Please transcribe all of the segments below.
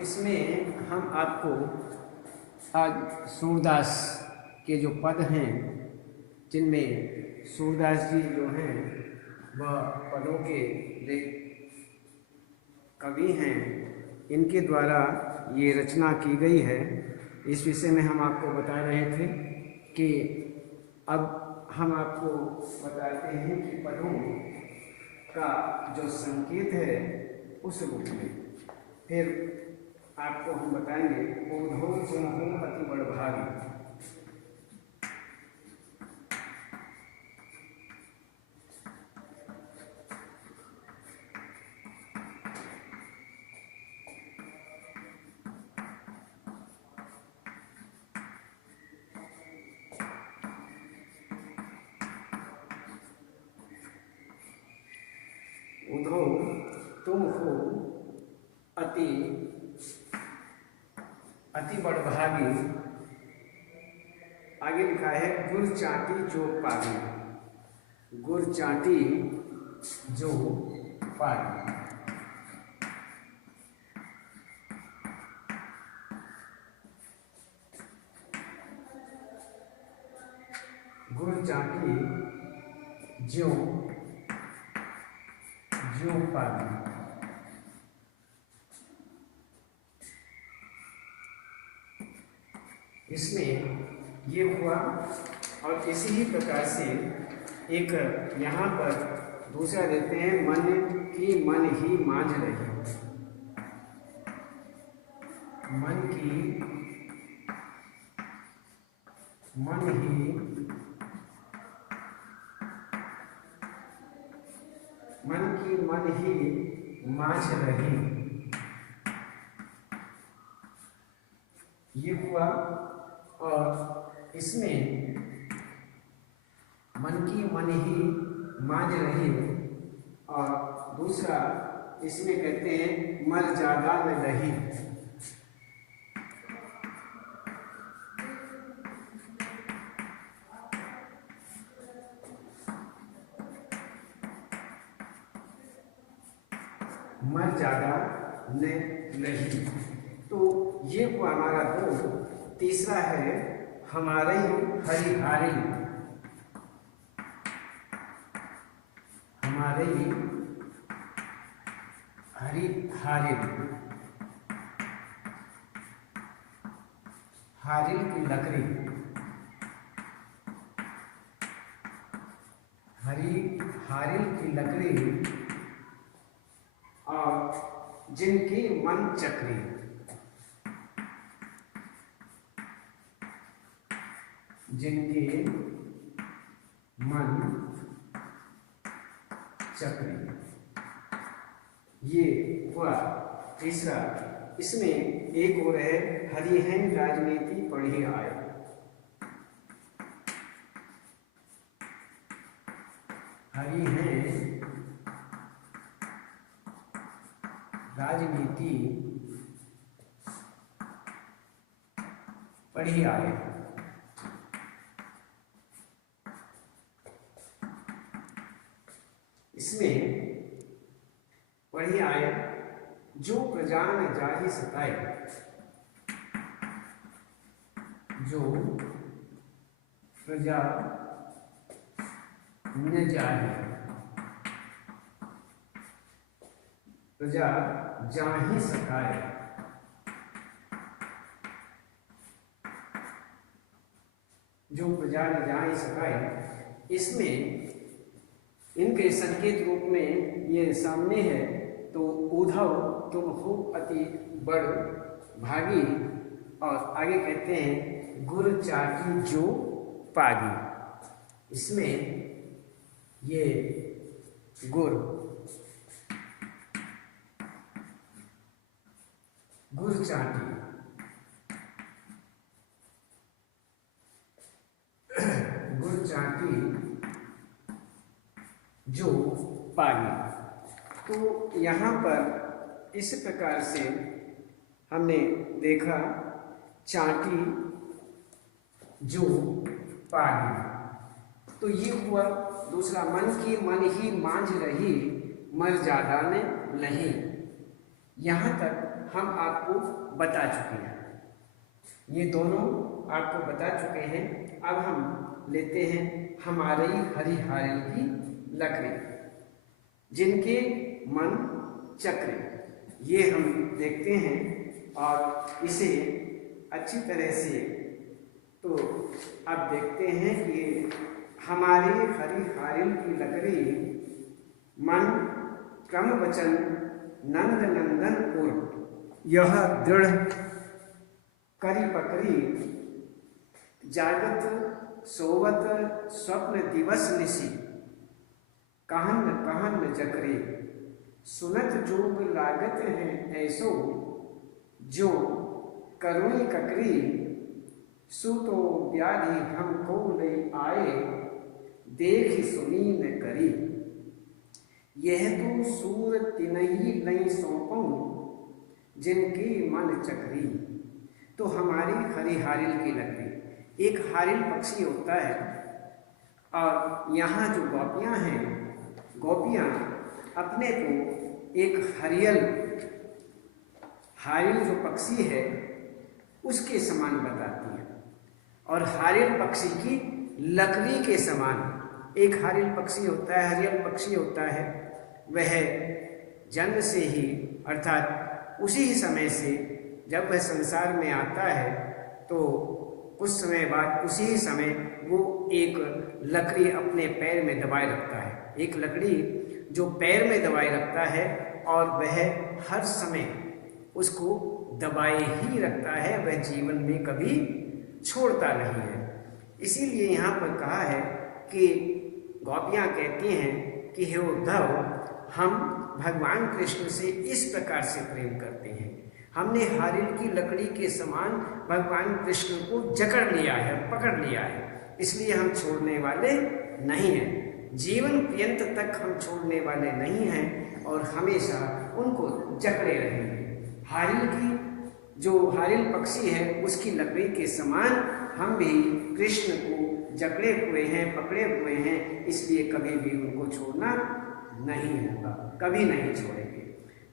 इसमें हम आपको आज सूरदास के जो पद हैं, जिनमें सूरदास जी जो हैं वह पदों के कवि हैं, इनके द्वारा ये रचना की गई है। इस विषय में हम आपको बता रहे थे कि अब हम आपको बताते हैं कि पदों का जो संकेत है उस रूप में। फिर आपको हम बताएंगे ओढ़ो तुम हो अति बड़भागी। उधो तुम हो अति बड़भागी। आगे लिखा है गुर चाटी जो पागी। गुर चाटी जो पागी। गुर चाटी जो पागी। इसमें ये हुआ। और इसी ही प्रकार से एक यहाँ पर दूसरा देते हैं मन की मन ही मांझ रही। मन की मन ही मांझ रही। ये हुआ। और इसमें मन की मन ही मांझ रही। और दूसरा इसमें कहते हैं मर जागा न रही। मर जागा न रही। तो ये हुआ हमारा दो। तीसरा है हमारे हरिहारी। हमारे हरिहारी। हारिल की लकड़ी। हारिल की लकड़ी। और जिनकी मन चक्री। जिनके मन चक्री। ये हुआ तीसरा। इसमें एक और है हरि हैं राजनीति पढ़ी आए। हरि हैं राजनीति पढ़ी आए। इसमें पढ़ी आए जो प्रजा न जाहि सताए। जो प्रजा न जाहि। प्रजा जाहि सताए। जो प्रजा न जाहि सताए। इसमें इनके संकेत रूप में ये सामने है। तो उधव तुम हो अति बड़ भागी। और आगे कहते हैं गुर चाटी जो पागी। इसमें ये गुर चाटी जो पागी। तो यहाँ पर इस प्रकार से हमने देखा चाटी जो पागी। तो ये हुआ दूसरा मन की मन ही मांझ रही। मर्यादा ने नहीं। यहाँ तक हम आपको बता चुके हैं, ये दोनों आपको बता चुके हैं। अब हम लेते हैं हमारी हरिहारिल की लकड़ी, जिनके मन चक्र, ये हम देखते हैं और इसे अच्छी तरह से तो अब देखते हैं कि हमारी हरिहारिल की लकड़ी मन क्रम वचन नंद नंदन उर, यह दृढ़ करी पकड़ी जागत सोवत स्वप्न दिवस निशी, कहन कहन जकरे सुनत जोग लागत है ऐसो, जो करुणी ककरी सुतो व्याधि हमको ले आए, देख सुनी न करी, यह तो सूर तिनही लई सौंपऊं, जिनकी मन चकरी। तो हमारी हरिहारिल की लकड़ी, एक हारिल पक्षी होता है और यहाँ जो गोपियाँ हैं, गोपियाँ अपने को एक हारिल जो पक्षी है उसके समान बताती हैं, और हारिल पक्षी की लकड़ी के समान। एक हारिल पक्षी होता है, हरियल पक्षी होता है, वह जन्म से ही अर्थात उसी ही समय से जब वह संसार में आता है तो कुछ समय बाद उसी ही समय वो एक लकड़ी अपने पैर में दबाए रखता है, एक लकड़ी जो पैर में दबाए रखता है और वह हर समय उसको दबाए ही रखता है, वह जीवन में कभी छोड़ता नहीं है। इसीलिए यहाँ पर कहा है कि गोपियाँ कहती हैं कि हे उद्धव, हम भगवान कृष्ण से इस प्रकार से प्रेम करते हैं, हमने हारिल की लकड़ी के समान भगवान कृष्ण को जकड़ लिया है, पकड़ लिया है, इसलिए हम छोड़ने वाले नहीं हैं, जीवन पर्यंत तक हम छोड़ने वाले नहीं हैं और हमेशा उनको जकड़े रहेंगे। हारिल की जो हारिल पक्षी है उसकी लकड़ी के समान हम भी कृष्ण को जकड़े हुए हैं, पकड़े हुए हैं, इसलिए कभी भी उनको छोड़ना नहीं होगा, कभी नहीं छोड़ेंगे।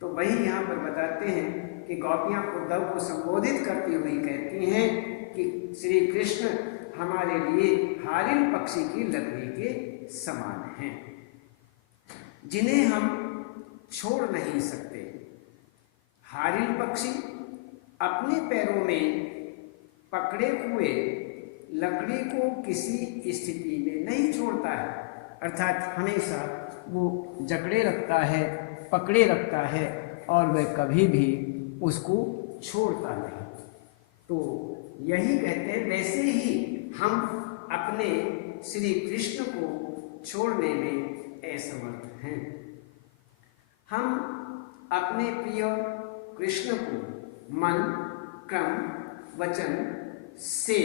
तो वही यहाँ पर बताते हैं कि गोपियाँ उद्धव को संबोधित करती हुई कहती हैं कि श्री कृष्ण हमारे लिए हारिल पक्षी की लकड़ी के समान हैं, जिन्हें हम छोड़ नहीं सकते। हारिल पक्षी अपने पैरों में पकड़े हुए लकड़ी को किसी स्थिति में नहीं छोड़ता है, अर्थात हमेशा वो जकड़े रखता है, पकड़े रखता है और वह कभी भी उसको छोड़ता नहीं। तो यही कहते हैं, वैसे ही हम अपने श्री कृष्ण को छोड़ने में असमर्थ हैं। हम अपने प्रिय कृष्ण को मन, क्रम, वचन से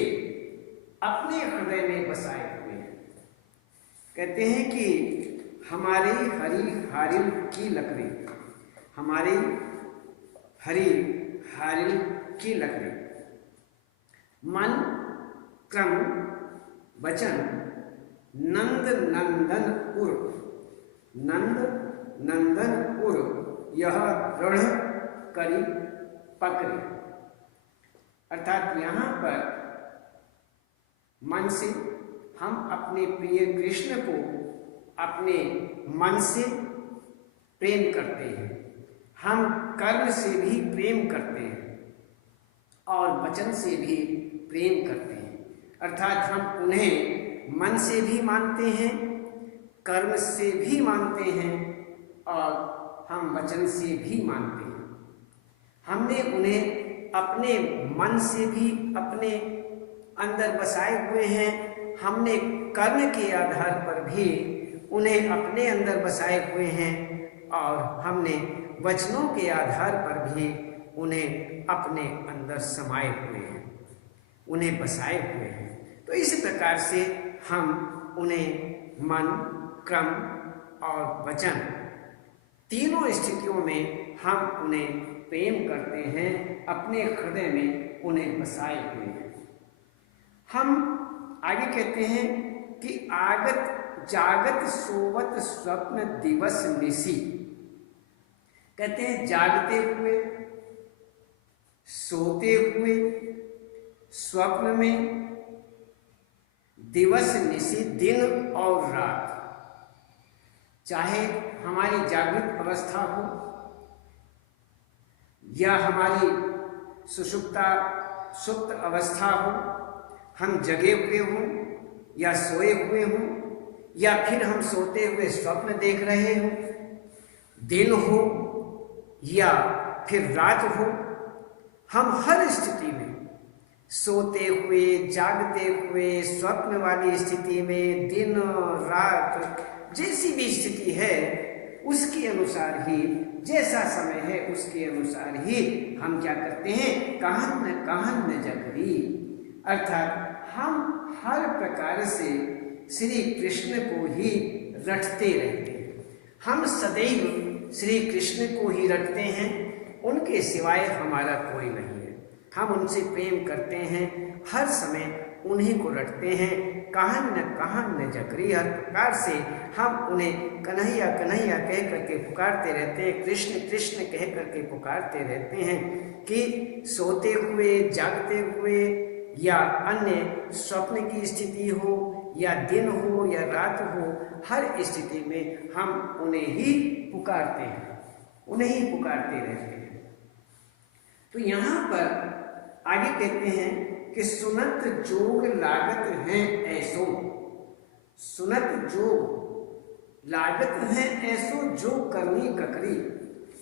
अपने हृदय में बसाए हुए हैं। कहते हैं कि हमारी हरिहारिल की लकड़ी, हमारी हरिहारिल की लकड़ी मन, क्रम, वचन नंद नंदन उर, नंद नंदन उर, यह दृढ़ करी पकड़ी। अर्थात यहाँ पर मन से हम अपने प्रिय कृष्ण को अपने मन से प्रेम करते हैं, हम कर्म से भी प्रेम करते हैं और वचन से भी प्रेम करते हैं। अर्थात हम उन्हें मन से भी मानते हैं, कर्म से भी मानते हैं और हम वचन से भी मानते हैं। हमने उन्हें अपने मन से भी अपने अंदर बसाए हुए हैं, हमने कर्म के आधार पर भी उन्हें अपने अंदर बसाए हुए हैं और हमने वचनों के आधार पर भी उन्हें अपने अंदर समाये हुए हैं, उन्हें बसाए हुए हैं। तो इस प्रकार से हम उन्हें मन, क्रम और वचन तीनों स्थितियों में हम उन्हें प्रेम करते हैं, अपने हृदय में उन्हें बसाए हुए हैं। हम आगे कहते हैं कि आगत जागत सोवत स्वप्न दिवस निसी। कहते हैं जागते हुए, सोते हुए, स्वप्न में, दिवस निसी, दिन और रात, चाहे हमारी जागृत अवस्था हो या हमारी सुप्त अवस्था हो, हम जगे हुए हों या सोए हुए हों, या फिर हम सोते हुए स्वप्न देख रहे हों, दिन हो या फिर रात हो, हम हर स्थिति में, सोते हुए, जागते हुए, स्वप्न वाली स्थिति में, दिन रात, जैसी भी स्थिति है उसके अनुसार ही, जैसा समय है उसके अनुसार ही हम क्या करते हैं, कहन न जगरी, अर्थात हम हर प्रकार से श्री कृष्ण को ही रटते रहते हैं। हम सदैव श्री कृष्ण को ही रटते हैं, उनके सिवाय हमारा कोई नहीं है। हम उनसे प्रेम करते हैं, हर समय उन्हीं को रटते हैं। कहन न जकरी, हर प्रकार से हम उन्हें कन्हैया कन्हैया कह करके पुकारते रहते हैं, कृष्ण कृष्ण कह करके पुकारते रहते हैं कि सोते हुए, जागते हुए या अन्य स्वप्न की स्थिति हो या दिन हो या रात हो, हर स्थिति में हम उन्हें ही पुकारते हैं, उन्हें ही पुकारते रहते हैं। तो यहाँ पर आगे कहते हैं कि सुनत जोग लागत हैं ऐसो, सुनत जोग लागत हैं ऐसो जो करनी ककरी।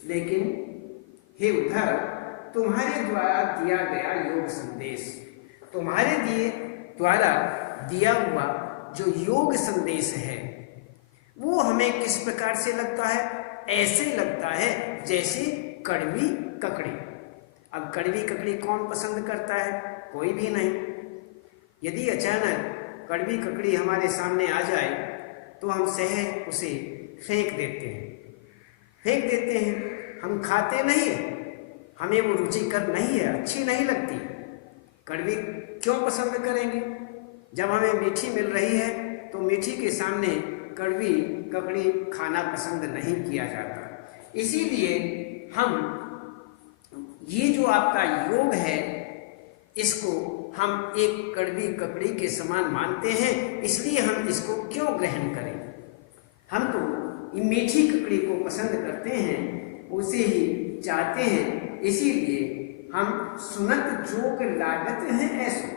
लेकिन हे उद्धव, तुम्हारे द्वारा दिया गया योग संदेश, तुम्हारे द्वारा दिया हुआ जो योग संदेश है वो हमें किस प्रकार से लगता है? ऐसे लगता है जैसे कड़वी ककड़ी। अब कड़वी ककड़ी कौन पसंद करता है? कोई भी नहीं। यदि अचानक कड़वी ककड़ी हमारे सामने आ जाए तो हम सहज उसे फेंक देते हैं, हम खाते नहीं, हमें वो रुचिकर नहीं है, अच्छी नहीं लगती। कड़वी क्यों पसंद करेंगे? जब हमें मीठी मिल रही है तो मीठी के सामने कड़वी ककड़ी खाना पसंद नहीं किया जाता। इसीलिए हम ये जो आपका योग है इसको हम एक कड़वी ककड़ी के समान मानते हैं, इसलिए हम इसको क्यों ग्रहण करें? हम तो मीठी ककड़ी को पसंद करते हैं, उसे ही चाहते हैं, इसीलिए हम सुनत जोग लागत हैं ऐसो।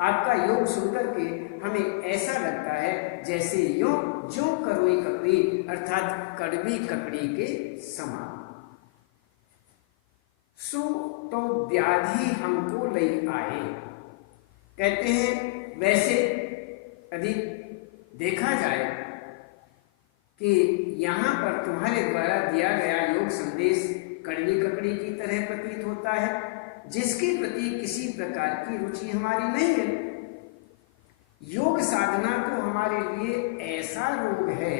आपका योग सुनकर के हमें ऐसा लगता है जैसे यो जो करोई ककड़ी, अर्थात कड़वी ककड़ी के समान। सो तो व्याधि हमको ले आए। कहते हैं वैसे यदि देखा जाए कि यहाँ पर तुम्हारे द्वारा दिया गया योग संदेश कड़वी ककड़ी की तरह प्रतीत होता है, जिसके प्रति किसी प्रकार की रुचि हमारी नहीं है। योग साधना तो हमारे लिए ऐसा रोग है,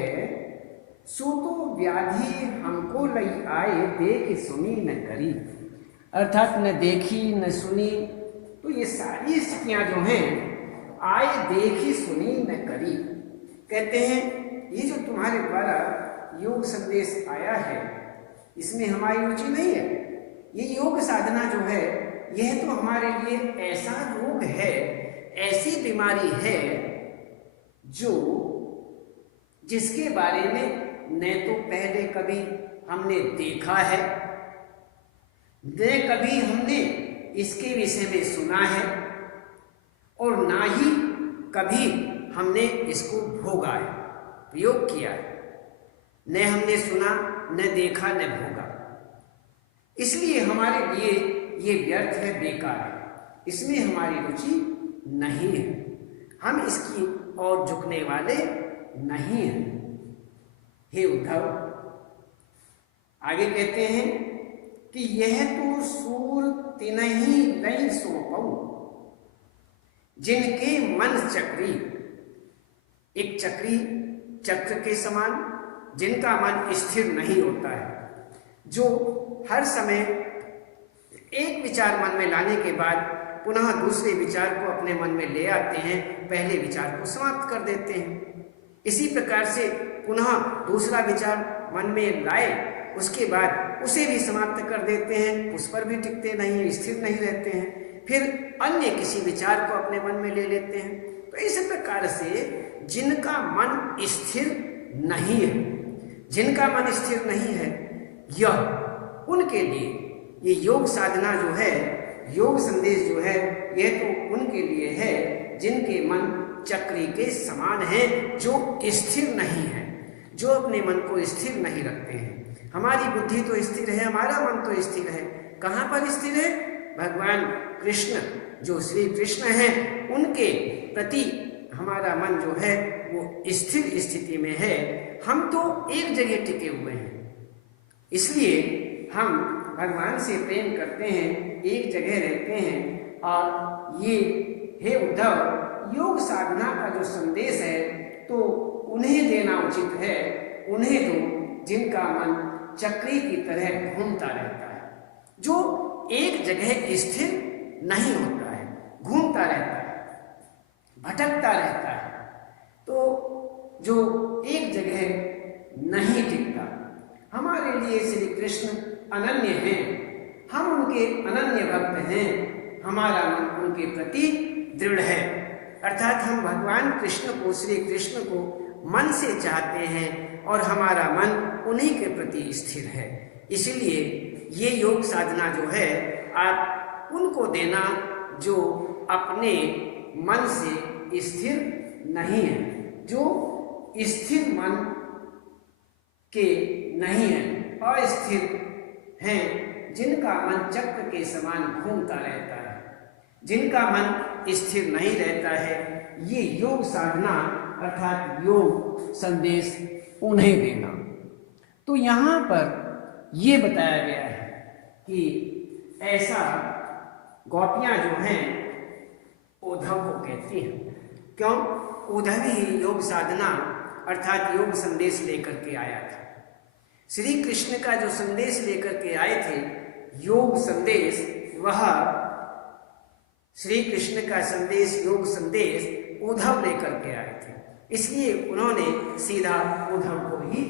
सो तो व्याधि हमको लई आए, देख सुनी न करी। अर्थात न देखी न सुनी, तो ये सारी स्थितियां जो हैं आए, देखी सुनी न करी। कहते हैं ये जो तुम्हारे द्वारा योग संदेश आया है इसमें हमारी रुचि नहीं है। ये योग साधना जो है यह तो हमारे लिए ऐसा रोग है, ऐसी बीमारी है जो जिसके बारे में न तो पहले कभी हमने देखा है, न कभी हमने इसके विषय में सुना है, और ना ही कभी हमने इसको भोगा है, प्रयोग किया है। न हमने सुना, न देखा, न भोगा। इसलिए हमारे लिए ये व्यर्थ है, बेकार है, इसमें हमारी रुचि नहीं है, हम इसकी ओर झुकने वाले नहीं हैं। हे उद्धव, आगे कहते हैं कि यह तो सूर तिनहि नहीं सौंपऊ, जिनके मन चक्री, एक चक्र के समान, जिनका मन स्थिर नहीं होता है, जो हर समय एक विचार मन में लाने के बाद पुनः दूसरे विचार को अपने मन में ले आते हैं, पहले विचार को समाप्त कर देते हैं। इसी प्रकार से पुनः दूसरा विचार मन में लाए, उसके बाद उसे भी समाप्त कर देते हैं, उस पर भी टिकते नहीं हैं, स्थिर नहीं रहते हैं, फिर अन्य किसी विचार को अपने मन में ले लेते हैं। तो इस प्रकार से जिनका मन स्थिर नहीं है, जिनका मन स्थिर नहीं है, यह उनके लिए ये योग साधना जो है, योग संदेश जो है, यह तो उनके लिए है जिनके मन चक्री के समान है, जो स्थिर नहीं है, जो अपने मन को स्थिर नहीं रखते हैं। हमारी बुद्धि तो स्थिर है, हमारा मन तो स्थिर है। कहाँ पर स्थिर है? भगवान कृष्ण जो श्री कृष्ण हैं उनके प्रति हमारा मन जो है वो स्थिर स्थिति में है। हम तो एक जगह टिके हुए हैं, इसलिए हम भगवान से प्रेम करते हैं, एक जगह रहते हैं। और ये हे उद्धव, योग साधना का जो संदेश है तो उन्हें देना उचित है, उन्हें दो जिनका मन चक्री की तरह घूमता रहता है, जो एक जगह स्थिर नहीं होता है, घूमता रहता है, भटकता रहता है, तो जो एक जगह नहीं टिकता। हमारे लिए श्री कृष्ण अनन्य हैं, हम उनके अनन्य भक्त हैं, हमारा मन उनके प्रति दृढ़ है, अर्थात हम भगवान कृष्ण को, श्री कृष्ण को मन से चाहते हैं और हमारा मन उन्हीं के प्रति स्थिर है। इसलिए ये योग साधना जो है आप उनको देना जो अपने मन से स्थिर नहीं है, जो स्थिर मन के नहीं है, अस्थिर हैं, जिनका मन चक्र के समान घूमता रहता है, जिनका मन स्थिर नहीं रहता है। ये योग साधना अर्थात योग संदेश उन्हें देना। तो यहाँ पर ये बताया गया है कि ऐसा गोपियाँ जो हैं उद्धव को कहती हैं। क्यों? उद्धव ही योग साधना अर्थात योग संदेश लेकर के आया था। श्री कृष्ण का जो संदेश लेकर के आए थे, योग संदेश, वह श्री कृष्ण का संदेश, योग संदेश उद्धव लेकर के आए थे, इसलिए उन्होंने सीधा उद्धव को ही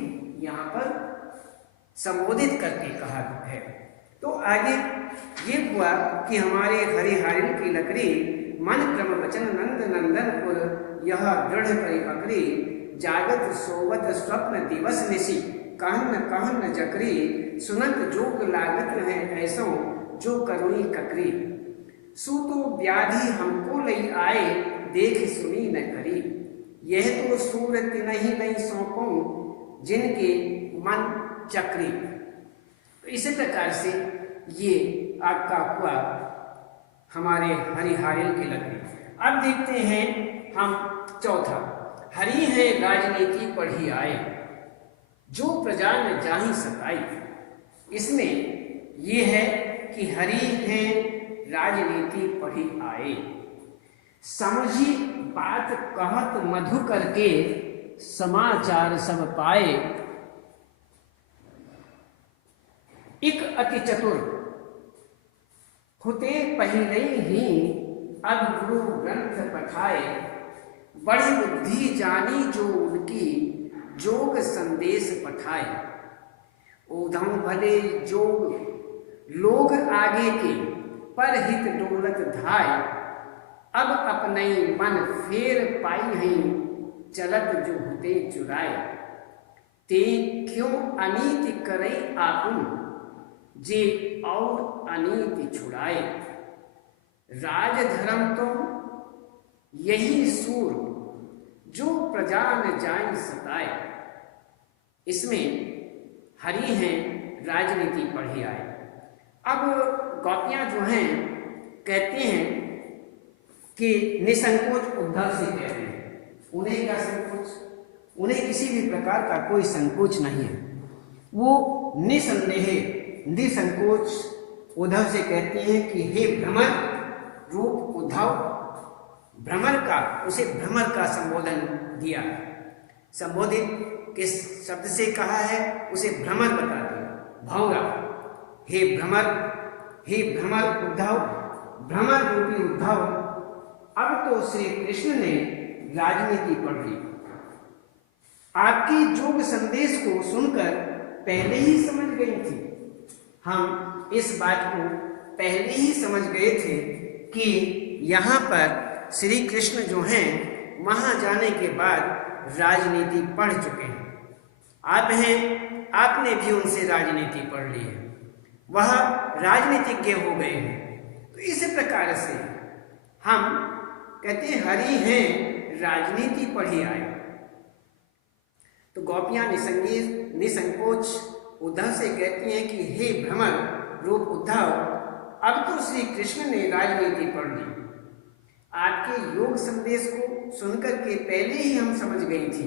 यहाँ पर संबोधित करके कहा है। तो आगे ये हुआ कि हमारे हरिहरिन की लकड़ी, मन क्रम वचन नंद नंदनपुर, यह दृढ़ परिपकड़ी, जागत सोवत स्वप्न दिवस निशी, कहन कहन जकरी, सुनत जोग लागत है ऐसो, जो करुणी ककरी, सूतो व्याधि हमको लई आए, देख सुनी न करी, यह तो सूरत नहीं लई सौंपो, जिनके मन चक्री। तो इसी प्रकार से ये आपका हुआ हमारे हरिहारिल की लकड़ी। अब देखते हैं हम चौथा, हरि है राजनीति पढ़ी आए, जो प्रजा न जाहि सताई। इसमें ये है कि हरि है राजनीति पढ़ी आए, समझी बात कहत मधु करके, समाचार सब पाए, इक अति चतुर होते पहले ही, अब गुरु ग्रंथ पठाए, बड़ी बुद्धि जानी जो उनकी, जोग संदेश पठाए। उद्धव भले जोग लोग आगे के, पर हित डोलत धाय, अब अपने मन फेर पाई हैं, चलत जो होते चुराए। ते क्यों अनीति करे आपुन, जे और अनीति छुड़ाए। राज धर्म तो यही सूर, जो प्रजा न जाए सताए। इसमें हरि हैं राजनीति पढ़ी आए। अब गोपियाँ जो हैं कहते हैं कि निसंकोच उद्धव से कह रहे हैं, उन्हें क्या संकोच, उन्हें किसी भी प्रकार का कोई संकोच नहीं है। वो निसंदेह निसंकोच उद्धव से कहते हैं कि हे भ्रमर रूप उद्धव, भ्रमर का, उसे भ्रमर का संबोधन दिया, संबोधित किस शब्द से कहा है, उसे भ्रमर बता दिया, भौरा। हे भ्रमर, हे भ्रमर उद्धव, भ्रमर रूपी उद्धव, अब तो श्री कृष्ण ने राजनीति पढ़ ली, आपकी योग संदेश को सुनकर पहले ही समझ गई थी। हम इस बात को पहले ही समझ गए थे कि यहाँ पर श्री कृष्ण जो हैं वहाँ जाने के बाद राजनीति पढ़ चुके हैं। आप हैं, आपने भी उनसे राजनीति पढ़ ली है, वह राजनीतिज्ञ हो गए हैं। तो इस प्रकार से हम कहते हैं हरि हैं राजनीति पढ़ी आए। तो गोपियां निसंकोच उद्धव से कहती हैं कि हे भ्रमर रूप उद्धव, अब तो श्री कृष्ण ने राजनीति पढ़ ली। आपके योग संदेश को सुनकर के पहले ही हम समझ गई थी,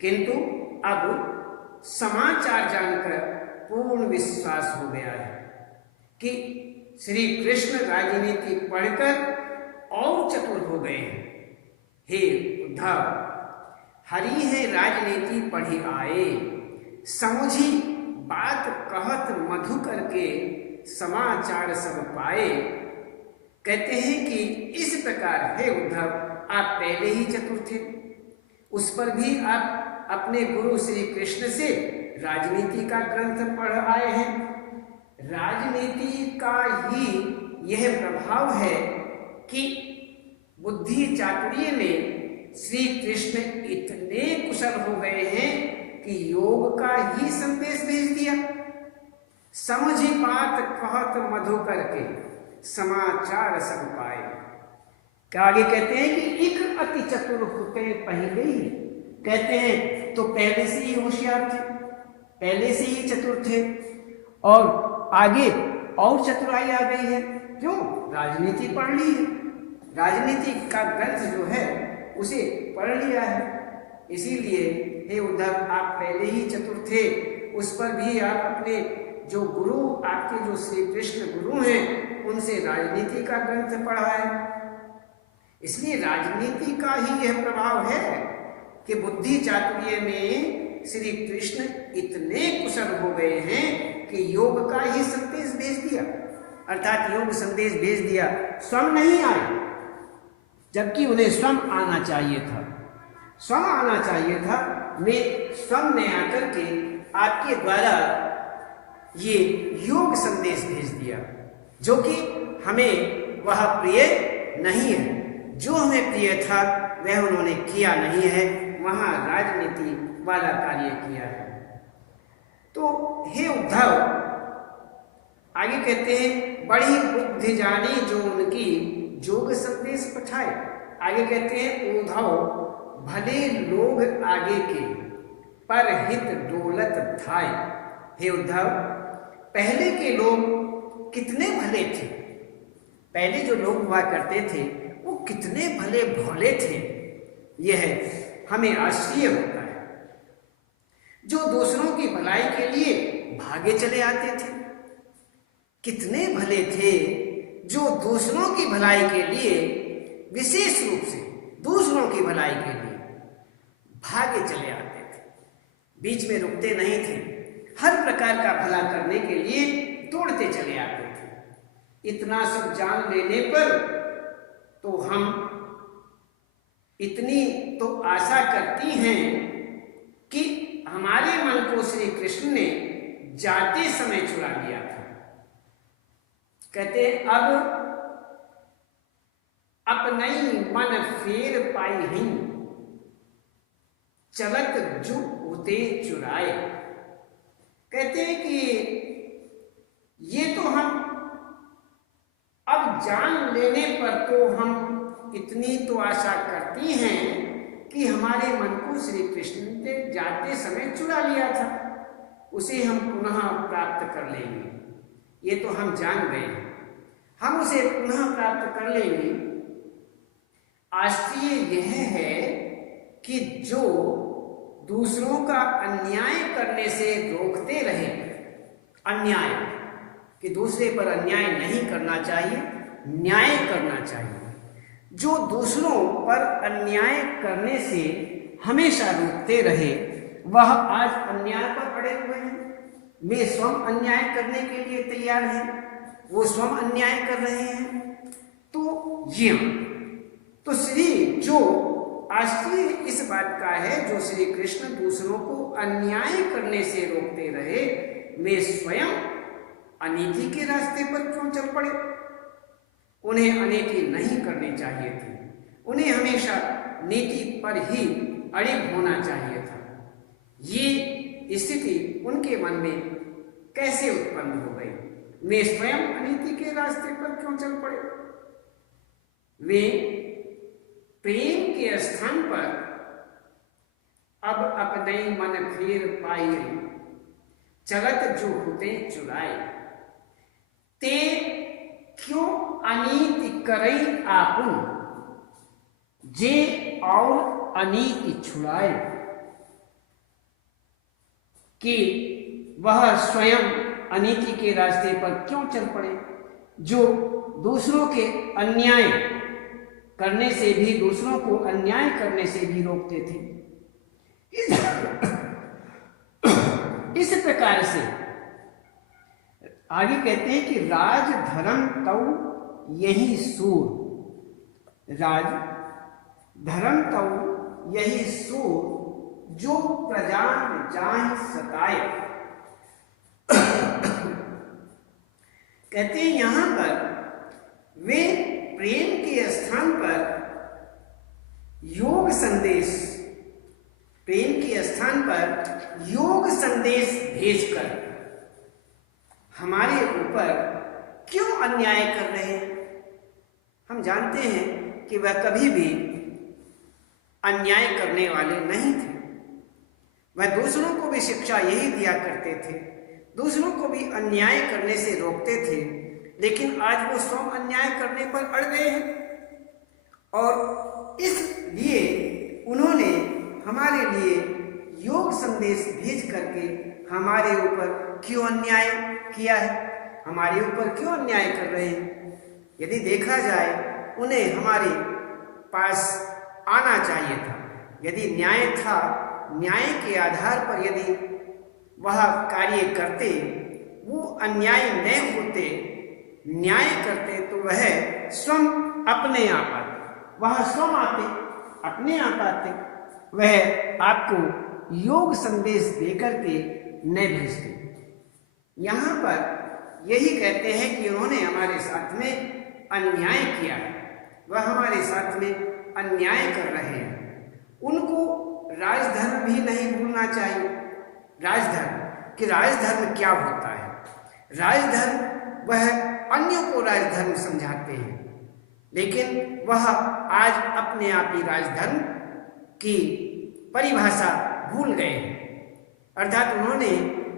किंतु अब समाचार जानकर पूर्ण विश्वास हो गया है कि श्री कृष्ण राजनीति पढ़कर और चतुर हो गए हैं। हे उद्धव, हरि है राजनीति पढ़ी आए, समझी बात कहत मधु करके समाचार सब पाए। कहते हैं कि इस प्रकार हे उद्धव, आप पहले ही चतुर थे, उस पर भी आप अपने गुरु श्री कृष्ण से राजनीति का ग्रंथ पढ़ आए हैं। राजनीति का ही यह प्रभाव है कि बुद्धि चातुर्य में श्री कृष्ण इतने कुशल हो गए हैं कि योग का ही संदेश भेज दिया। समझी बात कहत मधु करके समाचार सब पाए। क्या आगे कहते हैं कि इक अति चतुर होते पहले ही, कहते हैं तो पहले से ही होशियार थे, पहले से ही चतुर थे, और आगे और चतुराई आ गई है। क्यों? राजनीति पढ़ ली है, राजनीति का ग्रंथ जो है उसे पढ़ लिया है। इसीलिए हे उद्धव, आप पहले ही चतुर थे, उस पर भी आप अपने जो गुरु, आपके जो श्री कृष्ण गुरु हैं, उनसे राजनीति का ग्रंथ पढ़ा है। इसलिए राजनीति का ही यह प्रभाव है कि बुद्धि चातुर्य में श्री कृष्ण इतने कुशल हो गए हैं कि योग का ही संदेश भेज दिया, अर्थात योग संदेश भेज दिया। स्वयं नहीं आए, जबकि उन्हें स्वयं आना चाहिए था, स्वयं आना चाहिए था। वे स्वयं ने आकर के आपके द्वारा ये योग संदेश भेज दिया, जो कि हमें वह प्रिय नहीं है। जो हमें प्रिय था वह उन्होंने किया नहीं है, वहाँ राजनीति वाला कार्य किया है। तो हे उद्धव, आगे कहते हैं बड़ी बुद्धि जानी जो उनकी योग संदेश पठाए। आगे कहते हैं उद्धव भले लोग आगे के पर हित डोलत थाए। हे उद्धव, पहले के लोग कितने भले थे, पहले जो लोग हुआ करते थे वो कितने भले भोले थे, यह हमें आश्चर्य होता है। जो दूसरों की भलाई के लिए भागे चले आते थे, कितने भले थे जो दूसरों की भलाई के लिए, विशेष रूप से दूसरों की भलाई के लिए भागे चले आते थे, बीच में रुकते नहीं थे, हर प्रकार का भला करने के लिए दौड़ते चले आते थे। इतना सब जान लेने पर तो हम इतनी तो आशा करती हैं कि हमारे मन को श्री कृष्ण ने जाते समय चुरा लिया था। कहते अब अपनई मन फेर पाई ही, चलत जो होते चुराए। कहते हैं कि ये तो हम अब जान लेने पर तो हम इतनी तो आशा करती हैं कि हमारे मन को श्री कृष्ण ने जाते समय चुरा लिया था, उसे हम पुनः प्राप्त कर लेंगे। ये तो हम जान गए, हम उसे पुनः प्राप्त कर लेंगे। आश्चर्य यह है कि जो दूसरों का अन्याय करने से रोकते रहे, अन्याय कि दूसरे पर अन्याय नहीं करना चाहिए, न्याय करना चाहिए, जो दूसरों पर अन्याय करने से हमेशा रोकते रहे, वह आज अन्याय पर अड़े हुए हैं। वे स्वयं अन्याय करने के लिए तैयार हैं, वो स्वयं अन्याय कर रहे हैं। तो ये तो श्री जो आश्चर्य इस बात का है जो श्री कृष्ण दूसरों को अन्याय करने से रोकते रहे, वे स्वयं अनीति के रास्ते पर क्यों चल पड़े? उन्हें अनीति नहीं करनी चाहिए थी, उन्हें हमेशा नीति पर ही अड़िग होना चाहिए था। ये स्थिति उनके मन में कैसे उत्पन्न हो गई? वे स्वयं अनीति के रास्ते पर क्यों चल पड़े? वे प्रेम के स्थान पर अब अपने मन फेर पाए, चलत जो होते चुराए, ते क्यों अनीति करई आपुन, जे और अनीति छुड़ाए। कि वह स्वयं अनीति के रास्ते पर क्यों चल पड़े, जो दूसरों के अन्याय करने से भी, दूसरों को अन्याय करने से भी रोकते थे। इस प्रकार से आगे कहते हैं कि राज धर्म तऊ यही सूर, राज धर्म तऊ यही सूर, जो प्रजा जाहि सताए। कहते हैं यहां पर वे प्रेम के स्थान पर योग संदेश, प्रेम के स्थान पर योग संदेश भेजकर हमारे ऊपर क्यों अन्याय कर रहे हैं? हम जानते हैं कि वह कभी भी अन्याय करने वाले नहीं थे। वह दूसरों को भी शिक्षा यही दिया करते थे, दूसरों को भी अन्याय करने से रोकते थे, लेकिन आज वो स्वयं अन्याय करने पर अड़ गए हैं। और इसलिए उन्होंने हमारे लिए योग संदेश भेज करके हमारे ऊपर क्यों अन्याय किया है, हमारे ऊपर क्यों अन्याय कर रहे हैं? यदि देखा जाए उन्हें हमारे पास आना चाहिए था। यदि न्याय था, न्याय के आधार पर यदि वह कार्य करते, वो अन्याय न होते, न्याय करते, तो वह स्वयं अपने आप आते, वह स्वयं आते, अपने आप आते, वह आपको योग संदेश देकर के न भेजते। यहाँ पर यही कहते हैं कि उन्होंने हमारे साथ में अन्याय किया है, वह हमारे साथ में अन्याय कर रहे हैं। उनको राजधर्म भी नहीं भूलना चाहिए। राजधर्म कि राजधर्म क्या होता है? राजधर्म वह अन्यों को राजधर्म समझाते हैं, लेकिन वह आज अपने आप ही राजधर्म की परिभाषा भूल गए हैं, अर्थात उन्होंने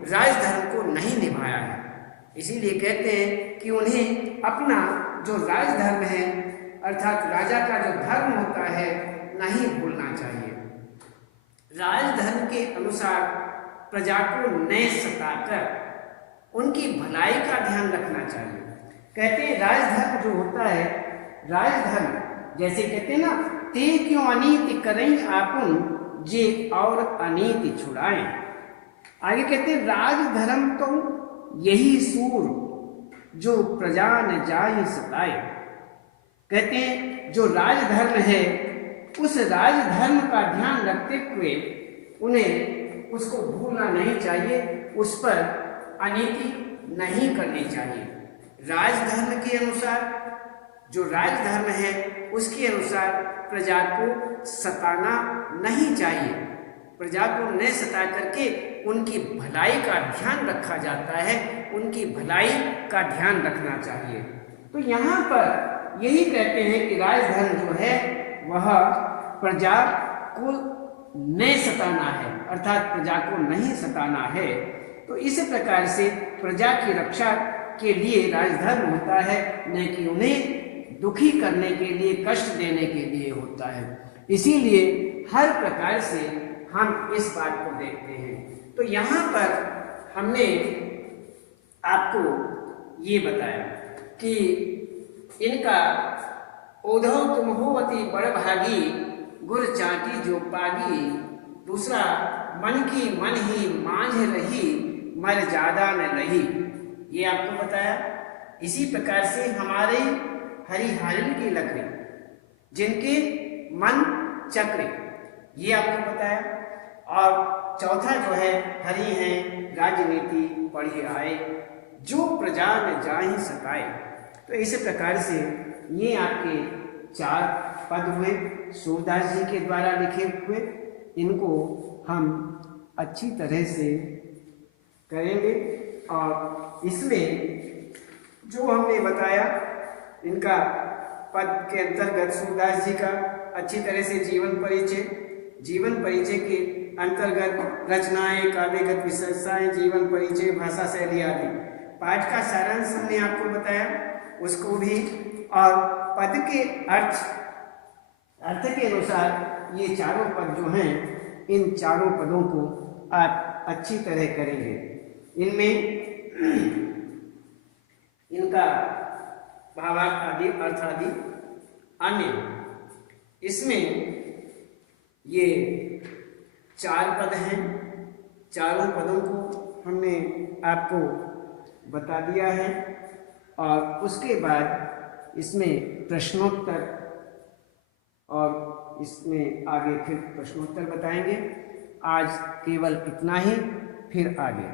राजधर्म को नहीं निभाया है। इसीलिए कहते हैं कि उन्हें अपना जो राजधर्म है, अर्थात राजा का जो धर्म होता है, नहीं भूलना चाहिए। राजधर्म के अनुसार प्रजा को न सताकर उनकी भलाई का ध्यान रखना चाहिए। कहते हैं राजधर्म जो होता है, राजधर्म जैसे कहते हैं ना, ते क्यों अनीति करें आपुन, जे और अनीति छुड़ाएं। आगे कहते हैं राजधर्म तो यही सूर, जो प्रजा न जाहि सताए। कहते हैं जो राजधर्म है, उस राजधर्म का ध्यान रखते हुए उन्हें उसको भूलना नहीं चाहिए, उस पर अनीति नहीं करनी चाहिए। राजधर्म के अनुसार, जो राजधर्म है उसके अनुसार प्रजा को सताना नहीं चाहिए। प्रजा को न सता करके उनकी भलाई का ध्यान रखा जाता है, उनकी भलाई का ध्यान रखना चाहिए। तो यहाँ पर यही कहते हैं कि राजधर्म जो है वह प्रजा को न सताना है, अर्थात प्रजा को नहीं सताना है। तो इस प्रकार से प्रजा की रक्षा के लिए राजधर्म होता है, न कि उन्हें दुखी करने के लिए, कष्ट देने के लिए होता है। इसीलिए हर प्रकार से हम इस बात को देखते हैं। तो यहाँ पर हमने आपको ये बताया कि इनका उद्धव तुम होवती बड़ भागी, गुर चाटी जो पागी, दूसरा मन की मन ही मांझ रही, मर ज्यादा न रही, ये आपको बताया। इसी प्रकार से हमारे हरिहरन की लकड़ी, जिनके मन चक्र, ये आपको बताया। और चौथा जो है हरि है राजनीति पढ़ी आए, जो प्रजा न जाहि सकाए। तो इस प्रकार से ये आपके 4 पद हुए सूरदास जी के द्वारा लिखे हुए। इनको हम अच्छी तरह से करेंगे और इसमें जो हमने बताया इनका पद के अंतर्गत सूरदास जी का अच्छी तरह से जीवन परिचय के अंतर्गत रचनाएं, काव्यगत विशेषताएं, जीवन परिचय, भाषा शैली आदि। पाठ का सारांश हमने आपको बताया उसको भी, और पद के अर्थ के अनुसार ये चारों पद जो हैं, इन चारों पदों को आप अच्छी तरह करेंगे। इनमें इनका भावार्थ आदि, अर्थ आदि अन्य, इसमें ये 4 पद हैं। चारों पदों को हमने आपको बता दिया है और उसके बाद इसमें प्रश्नोत्तर, और इसमें आगे फिर प्रश्नोत्तर बताएंगे। आज केवल इतना ही, फिर आगे।